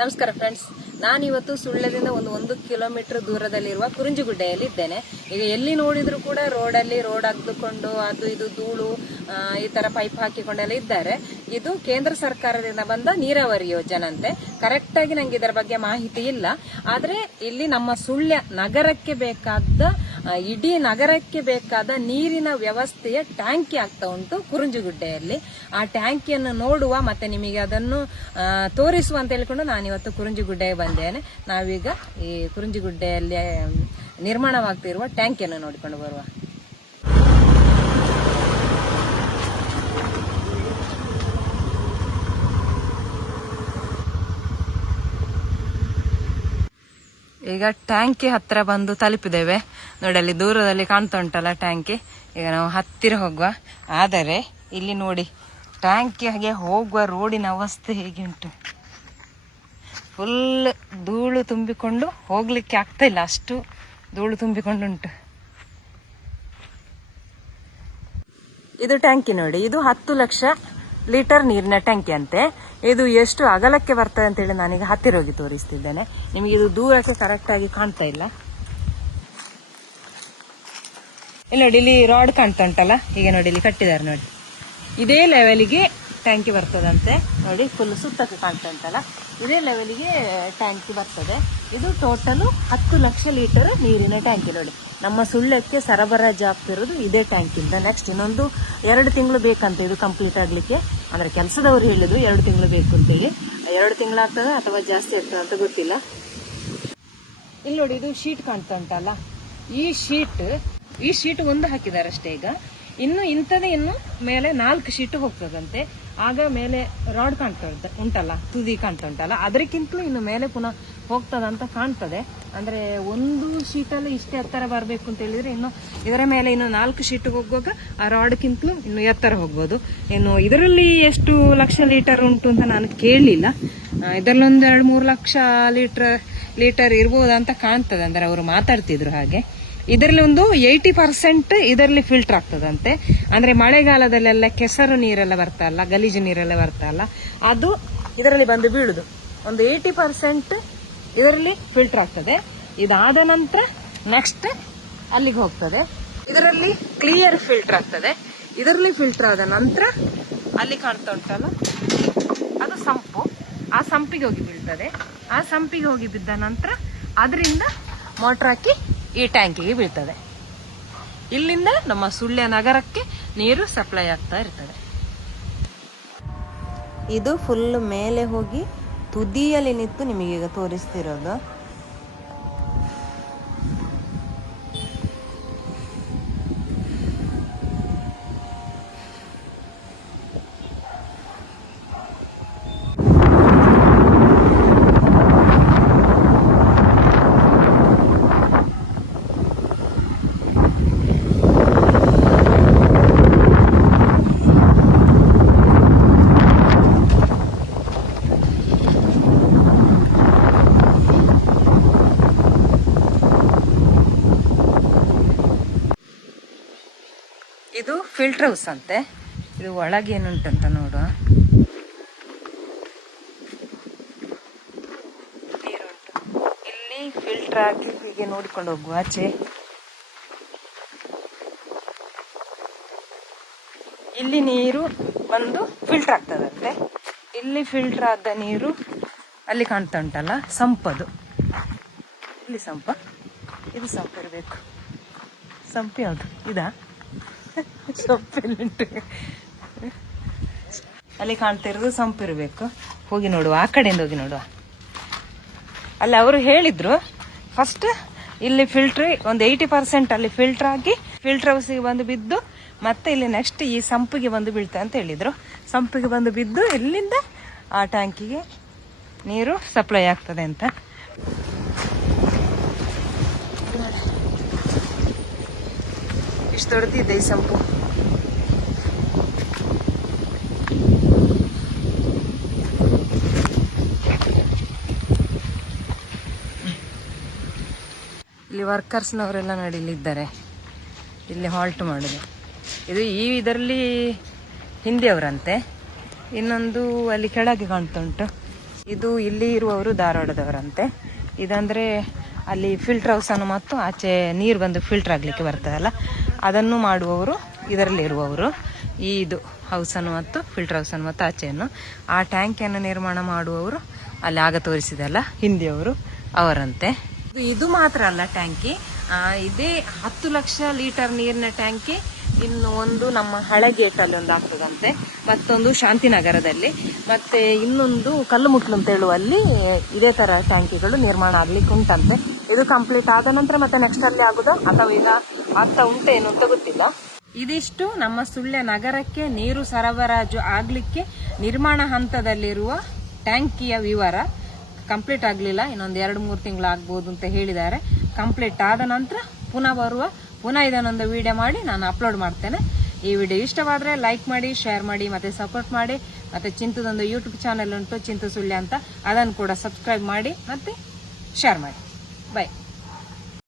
ನಮಸ್ಕಾರ ಫ್ರೆಂಡ್ಸ್ ನಾನಿವತ್ತು ಸುಳ್ಯದಿಂದ ಒಂದು ಒಂದು ಕಿಲೋಮೀಟರ್ ದೂರದಲ್ಲಿರುವ ಕುರುಂಜಿಗುಡ್ಡೆಯಲ್ಲಿ ಇದ್ದೇನೆ ಈಗ ಎಲ್ಲಿ ನೋಡಿದ್ರು ಕೂಡ ರೋಡಲ್ಲಿ ರೋಡ್ ಅಗ್ದುಕೊಂಡು ಅದು ಇದು ಧೂಳು ಈ ತರ ಪೈಪ್ ಹಾಕಿಕೊಂಡೆಲ್ಲ ಇದ್ದಾರೆ. ಇದು ಕೇಂದ್ರ ಸರ್ಕಾರದಿಂದ ಬಂದ ನೀರಾವರಿ ಯೋಜನೆ ಅಂತೆ ಕರೆಕ್ಟ್ ಆಗಿ ನಂಗೆ ಇದರ ಬಗ್ಗೆ ಮಾಹಿತಿ ಇಲ್ಲ. ಆದ್ರೆ ಇಲ್ಲಿ ನಮ್ಮ ಸುಳ್ಯ ನಗರಕ್ಕೆ ಬೇಕಾದ ಇಡೀ ನಗರಕ್ಕೆ ಬೇಕಾದ ನೀರಿನ ವ್ಯವಸ್ಥೆಯ ಟ್ಯಾಂಕಿ ಆಗ್ತಾ ಉಂಟು ಕುರುಂಜಿಗುಡ್ಡೆಯಲ್ಲಿ. ಆ ಟ್ಯಾಂಕಿಯನ್ನು ನೋಡುವ ಮತ್ತೆ ನಿಮಗೆ ಅದನ್ನು ತೋರಿಸುವ ಅಂತ ಹೇಳ್ಕೊಂಡು ನಾನಿವತ್ತು ಕುರುಂಜಿಗುಡ್ಡೆಗೆ ಬಂದೇನೆ. ನಾವೀಗ ಈ ಕುರುಂಜಿಗುಡ್ಡೆಯಲ್ಲಿ ನಿರ್ಮಾಣವಾಗ್ತಿರುವ ಟ್ಯಾಂಕಿಯನ್ನು ನೋಡಿಕೊಂಡು ಬರುವ. ಈಗ ಟ್ಯಾಂಕಿ ಹತ್ತಿರ ಬಂದು ತಲುಪಿದ್ದೇವೆ. ನೋಡಿ, ಅಲ್ಲಿ ದೂರದಲ್ಲಿ ಕಾಣ್ತಾ ಉಂಟಲ್ಲ ಟ್ಯಾಂಕಿ. ಈಗ ನಾವು ಹತ್ತಿರ ಹೋಗುವ. ಆದರೆ, ಇಲ್ಲಿ ನೋಡಿ, ಟ್ಯಾಂಕಿಗೆ ಹೋಗುವ ರೋಡಿನ ಅವಸ್ಥೆ ಹೇಗೆ ಉಂಟು ಫುಲ್ ಧೂಳು ತುಂಬಿಕೊಂಡು ಹೋಗ್ಲಿಕ್ಕೆ ಆಗ್ತಾ ಇಲ್ಲ. ಅಷ್ಟು ಧೂಳು ತುಂಬಿಕೊಂಡುಂಟು. ಇದು ಟ್ಯಾಂಕಿ ನೋಡಿ. ಇದು ಹತ್ತು ಲಕ್ಷ ಲೀಟರ್ ನೀರಿನ ಟ್ಯಾಂಕಿ ಅಂತೆ ಇದು ಎಷ್ಟು ಅಗಲಕ್ಕೆ ಬರ್ತದೆ ಅಂತೇಳಿ ನಾನೀಗ ಹತ್ತಿರ ಹೋಗಿ ತೋರಿಸ್ತಿದ್ದೇನೆ. ನಿಮಗೆ ಇದು ದೂರಕ್ಕೆ ಕರೆಕ್ಟ್ ಆಗಿ ಕಾಣ್ತಾ ಇಲ್ಲ. ಇಲ್ಲಿ ನೋಡಿ ಇಲ್ಲಿ ರಾಡ್ ಕಾಣ್ತಾ ಉಂಟಲ್ಲ? ಈಗ ನೋಡಿ, ಇಲ್ಲಿ ಕಟ್ಟಿದ್ದಾರೆ ನೋಡಿ. ಇದೇ ಲೆವೆಲಿಗೆ ಟ್ಯಾಂಕಿ ಬರ್ತದಂತೆ. ನೋಡಿ ಫುಲ್ ಸುತ್ತಕ್ಕೆ ಕಾಣ್ತಾ ಇದೇ ಲೆವೆಲಿಗೆ ಟ್ಯಾಂಕಿ ಬರ್ತದೆ. ಇದು ಟೋಟಲು ಹತ್ತು ಲಕ್ಷ ಲೀಟರ್ ನೀರಿನ ಟ್ಯಾಂಕಿ ನೋಡಿ. ನಮ್ಮ ಸುಳ್ಳಕ್ಕೆ ಸರಬರಾಜು ಆಗ್ತಿರೋದು ಇದೇ ಟ್ಯಾಂಕಿಂದ ನೆಕ್ಸ್ಟ್ ಇನ್ನೊಂದು ಎರಡು ತಿಂಗಳು ಬೇಕಂತ ಇದು ಕಂಪ್ಲೀಟ್ ಆಗಲಿಕ್ಕೆ. ಅಂದ್ರೆ ಕೆಲಸದವ್ರು ಹೇಳಿದ್ರು ಎರಡು ತಿಂಗಳು ಬೇಕು ಅಂತೇಳಿ. ಎರಡು ತಿಂಗಳಾಗ್ತದೆ ಅಥವಾ ಜಾಸ್ತಿ ಆಗ್ತದೆ ಅಂತ ಗೊತ್ತಿಲ್ಲ. ಇಲ್ಲಿ ನೋಡಿ, ಇದು ಶೀಟ್ ಕಾಣ್ತಾ ಉಂಟಲ್ಲ? ಈ ಶೀಟ್ ಈ ಶೀಟ್ ಒಂದು ಹಾಕಿದ್ದಾರೆ ಅಷ್ಟೇ ಈಗ. ಇನ್ನು ಇಂಥದೇ ಇನ್ನು ಮೇಲೆ ನಾಲ್ಕು ಶೀಟ್ ಹೋಗ್ತದಂತೆ. ಆಗ ಮೇಲೆ ರಾಡ್ ಕಾಣ್ತಾ ಉಂಟ- ಉಂಟಲ್ಲ, ತುದಿ ಕಾಣ್ತಾ ಉಂಟಲ್ಲ. ಅದಕ್ಕಿಂತಲೂ ಇನ್ನು ಮೇಲೆ ಪುನಃ ಹೋಗ್ತದಂತ ಕಾಣ್ತದೆ. ಅಂದ್ರೆ ಒಂದು ಶೀಟಲ್ಲಿ ಇಷ್ಟೇ ಎತ್ತರ ಬರಬೇಕು ಅಂತ ಹೇಳಿದ್ರೆ ಇನ್ನು ಇದರ ಮೇಲೆ ಇನ್ನು ನಾಲ್ಕು ಶೀಟ್ ಹೋಗುವಾಗ ಆ ರಾಡ್ಗಿಂತಲೂ ಇನ್ನು ಎತ್ತರ ಹೋಗ್ಬೋದು. ಇನ್ನು ಇದರಲ್ಲಿ ಎಷ್ಟು ಲಕ್ಷ ಲೀಟರ್ ಉಂಟು ಅಂತ ನಾನು ಕೇಳಲಿಲ್ಲ. ಇದರಲ್ಲಿ ಒಂದು ಎರಡು ಮೂರು ಲಕ್ಷ ಲೀಟರ್ ಲೀಟರ್ ಇರ್ಬೋದು ಅಂತ ಕಾಣ್ತದೆ. ಅಂದ್ರೆ ಅವರು ಮಾತಾಡ್ತಿದ್ರು ಹಾಗೆ. ಇದರಲ್ಲಿ ಒಂದು ಏಯ್ಟಿ ಪರ್ಸೆಂಟ್ ಇದರಲ್ಲಿ ಫಿಲ್ಟರ್ ಆಗ್ತದಂತೆ. ಅಂದ್ರೆ ಮಳೆಗಾಲದಲ್ಲೆಲ್ಲ ಕೆಸರು ನೀರೆಲ್ಲ ಬರ್ತಲ್ಲ, ಗಲೀಜು ನೀರೆಲ್ಲ ಬರ್ತಾ ಇಲ್ಲ ಅದು ಇದರಲ್ಲಿ ಬಂದು ಬೀಳುದು. ಒಂದು ಏಯ್ಟಿ ಪರ್ಸೆಂಟ್ ಇದರಲ್ಲಿ ಫಿಲ್ಟರ್ ಆಗ್ತದೆ. ಇದಾದ ನಂತರ ನೆಕ್ಸ್ಟ್ ಅಲ್ಲಿಗೆ ಹೋಗ್ತದೆ. ಇದರಲ್ಲಿ ಕ್ಲಿಯರ್ ಫಿಲ್ಟರ್ ಆಗ್ತದೆ. ಇದರಲ್ಲಿ ಫಿಲ್ಟರ್ ಆದ ನಂತರ ಅಲ್ಲಿ ಕಾಣ್ತಾ ಉಂಟಲ್ಲ? ಅದು ಸಂಪು. ಆ ಸಂಪಿಗೆ ಹೋಗಿ ಬೀಳ್ತದೆ. ಆ ಸಂಪಿಗೆ ಹೋಗಿ ಬಿದ್ದ ನಂತರ ಅದರಿಂದ ಮೋಟ್ರ್ ಹಾಕಿ ಈ ಟ್ಯಾಂಕಿಗೆ ಬೀಳ್ತದೆ. ಇಲ್ಲಿಂದ ನಮ್ಮ ಸುಳ್ಯ ನಗರಕ್ಕೆ ನೀರು ಸಪ್ಲೈ ಆಗ್ತಾ ಇರ್ತದೆ. ಇದು ಫುಲ್ ಮೇಲೆ ಹೋಗಿ ತುದಿಯಲ್ಲಿ ನಿಂತು ನಿಮಗೀಗ ತೋರಿಸ್ತಿರೋದು. ಇದು ಫಿಲ್ಟರ್ ಹೌಸ್ ಅಂತೆ. ಇದು ಒಳಗೆ ಏನುಂಟಂತ ನೋಡುವ ನೀರುಂಟು ಇಲ್ಲಿ ಫಿಲ್ಟರ್ ಹಾಕಿ ಹೀಗೆ ನೋಡಿಕೊಂಡು ಹೋಗುವ ಆಚೆ. ಇಲ್ಲಿ ನೀರು ಬಂದು ಫಿಲ್ಟರ್ ಆಗ್ತದಂತೆ. ಇಲ್ಲಿ ಫಿಲ್ಟರ್ ಆದ ನೀರು ಅಲ್ಲಿ ಕಾಣ್ತಾ ಉಂಟಲ್ಲ, ಸಂಪದು. ಇಲ್ಲಿ ಸಂಪ. ಇದು ಸಂಪ ಇರಬೇಕು. ಸಂಪು ಯಾವುದು? ಇದಾ? ಸೊಪ್ಪೆಲ್ಲುಂಟು ಅಲ್ಲಿ ಕಾಣ್ತಾ ಇರೋದು ಸಂಪು ಇರಬೇಕು ಹೋಗಿ ನೋಡುವ, ಆ ಕಡೆಯಿಂದ ಹೋಗಿ ನೋಡುವ. ಅಲ್ಲಿ ಅವರು ಹೇಳಿದ್ರು ಫಸ್ಟ್ ಇಲ್ಲಿ ಫಿಲ್ಟ್ರ್ ಒಂದು ಏಯ್ಟಿ ಪರ್ಸೆಂಟ್ ಅಲ್ಲಿ ಫಿಲ್ಟರ್ ಆಗಿ ಫಿಲ್ಟರ್ ಹೌಸಿಗೆ ಬಂದು ಬಿದ್ದು, ಮತ್ತೆ ಇಲ್ಲಿ ನೆಕ್ಸ್ಟ್ ಈ ಸಂಪಿಗೆ ಬಂದು ಬೀಳ್ತಾ ಅಂತ ಹೇಳಿದ್ರು. ಸಂಪಿಗೆ ಬಂದು ಬಿದ್ದು ಇಲ್ಲಿಂದ ಆ ಟ್ಯಾಂಕಿಗೆ ನೀರು ಸಪ್ಲೈ ಆಗ್ತದೆ ಅಂತ. ಇಷ್ಟು ದೊಡ್ಡದಿದೆ ಈ ಸಂಪು. ಇಲ್ಲಿ ವರ್ಕರ್ಸ್ನವರೆಲ್ಲ ನಡೀಲಿದ್ದಾರೆ ಇಲ್ಲಿ ಹಾಲ್ಟ್ ಮಾಡೋದು. ಇದು ಈ ಇದರಲ್ಲಿ ಹಿಂದಿಯವರಂತೆ. ಇನ್ನೊಂದು ಅಲ್ಲಿ ಕೆಳಗೆ ಕಾಣ್ತಾ ಉಂಟು. ಇದು ಇಲ್ಲಿ ಇರುವವರು ಧಾರವಾಡದವರಂತೆ. ಇದಂದ್ರೆ ಅಲ್ಲಿ ಫಿಲ್ಟರ್ ಹೌಸನ್ನು ಮತ್ತು ಆಚೆ ನೀರು ಬಂದು ಫಿಲ್ಟರ್ ಆಗಲಿಕ್ಕೆ ಬರ್ತದಲ್ಲ. ಅದನ್ನು ಮಾಡುವವರು, ಇದರಲ್ಲಿ ಇರುವವರು. ಈ ಇದು ಹೌಸನ್ನು ಮತ್ತು ಫಿಲ್ಟರ್ ಹೌಸನ್ನು ಮತ್ತು ಆಚೆಯನ್ನು. ಆ ಟ್ಯಾಂಕಿಯನ್ನು ನಿರ್ಮಾಣ ಮಾಡುವವರು ಅಲ್ಲಿ ಆಗ ತೋರಿಸಿದಲ್ಲ ಹಿಂದಿಯವರು, ಅವರಂತೆ. ಇದು- ಮಾತ್ರ ಅಲ್ಲ ಟ್ಯಾಂಕಿ ಇದೇ ಹತ್ತು ಲಕ್ಷ ಲೀಟರ್ ನೀರಿನ ಟ್ಯಾಂಕಿ ಇನ್ನು ಒಂದು ನಮ್ಮ ಹಳೆ ಗೇಟಲ್ಲಿ ಒಂದು ಆಗ್ತದಂತೆ. ಮತ್ತೊಂದು ಶಾಂತಿನಗರದಲ್ಲಿ. ಮತ್ತೆ ಇನ್ನೊಂದು ಕಲ್ಲುಮುಟ್ಲು ಅಂತ ಹೇಳುವಲ್ಲಿ ಇದೇ ತರ ಟ್ಯಾಂಕಿಗಳು ನಿರ್ಮಾಣ ಆಗ್ಲಿಕ್ಕೆ ಉಂಟಂತೆ. ಇದು ಕಂಪ್ಲೀಟ್ ಆದ ನಂತರ ಮತ್ತೆ ನೆಕ್ಸ್ಟ್ ಅಲ್ಲಿ ಆಗುದಾ? ಅಥವಾ ಈಗ ಆಗ್ತಾ ಉಂಟೇನು ಅಂತ ಗೊತ್ತಿಲ್ಲ. ಇದಿಷ್ಟು ನಮ್ಮ ಸುಳ್ಯ ನಗರಕ್ಕೆ ನೀರು ಸರಬರಾಜು ಆಗ್ಲಿಕ್ಕೆ ನಿರ್ಮಾಣ ಹಂತದಲ್ಲಿರುವ ಟ್ಯಾಂಕಿಯ ವಿವರ. ಕಂಪ್ಲೀಟ್ ಆಗಲಿಲ್ಲ. ಇನ್ನೊಂದು ಎರಡು ಮೂರು ತಿಂಗಳು ಆಗ್ಬೋದು ಅಂತ ಹೇಳಿದ್ದಾರೆ. ಕಂಪ್ಲೀಟ್ ಆದ ನಂತರ ಪುನಃ ಬರುವ ಪುನಃ ಇದನ್ನೊಂದು ವಿಡಿಯೋ ಮಾಡಿ ನಾನು ಅಪ್ಲೋಡ್ ಮಾಡ್ತೇನೆ. ಈ ವಿಡಿಯೋ ಇಷ್ಟವಾದರೆ ಲೈಕ್ ಮಾಡಿ ಶೇರ್ ಮಾಡಿ, ಮತ್ತೆ ಸಪೋರ್ಟ್ ಮಾಡಿ, ಮತ್ತು ಚಿಂತದೊಂದು ಯೂಟ್ಯೂಬ್ ಚಾನಲ್ ಉಂಟು ಚಿಂತು ಸುಳ್ಯ ಅಂತ, ಅದನ್ನು ಕೂಡ ಸಬ್ಸ್ಕ್ರೈಬ್ ಮಾಡಿ, ಮತ್ತು ಶೇರ್ ಮಾಡಿ. ಬಾಯ್